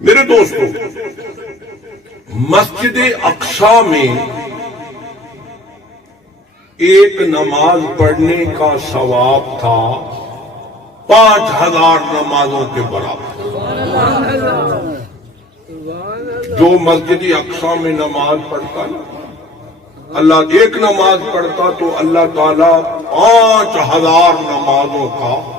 میرے دوستو، مسجد اقصی میں ایک نماز پڑھنے کا ثواب تھا 5000 نمازوں کے برابر۔ جو مسجد اقصی میں نماز پڑھتا نا، اللہ ایک نماز پڑھتا تو اللہ تعالیٰ 5000 نمازوں کا۔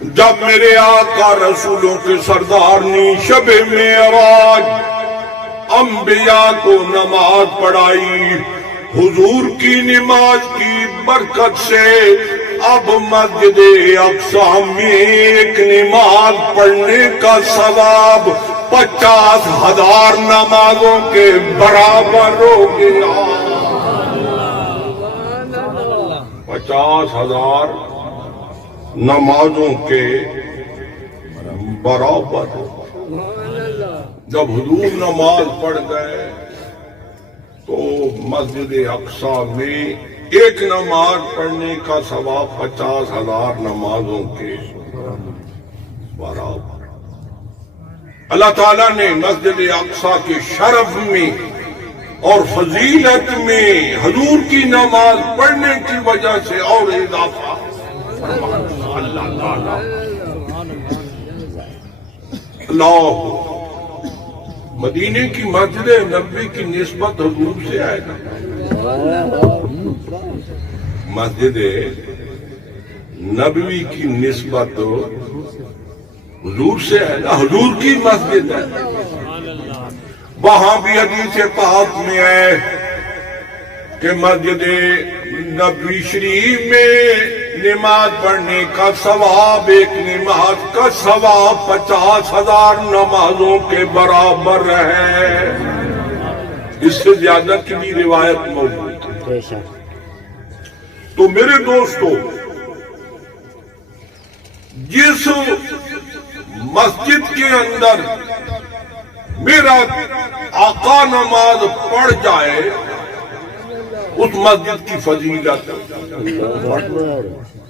جب میرے آقا رسولوں کے سردار نے شب معراج انبیاء کو نماز پڑھائی، حضور کی نماز کی برکت سے اب مسجد اقصی میں ایک نماز پڑھنے کا ثواب 50,000 نمازوں کے برابر ہو گیا۔ 50,000 نمازوں کے برابر۔ جب حضور نماز پڑھ گئے تو مسجد اقصی میں ایک نماز پڑھنے کا ثواب 50,000 نمازوں کے برابر۔ اللہ تعالیٰ نے مسجد اقصی کے شرف میں اور فضیلت میں حضور کی نماز پڑھنے کی وجہ سے اور اضافہ اللہ تعالیٰ۔ اللہ مدینے کی مسجد نبوی کی نسبت حضور سے آئے گا۔ مسجد نبوی کی نسبت حضور سے ہے نا، حضور کی مسجد ہے۔ وہاں بھی حدیث پاک میں ہے کہ مسجد نبوی شریف میں نماز پڑھنے کا ثواب، ایک نماز کا ثواب 50,000 نمازوں کے برابر ہے۔ اس سے زیادہ کی بھی روایت موجود ہے۔ تو میرے دوستو، جس مسجد کے اندر میرا آقا نماز پڑھ جائے اس مسجد کی فضیلت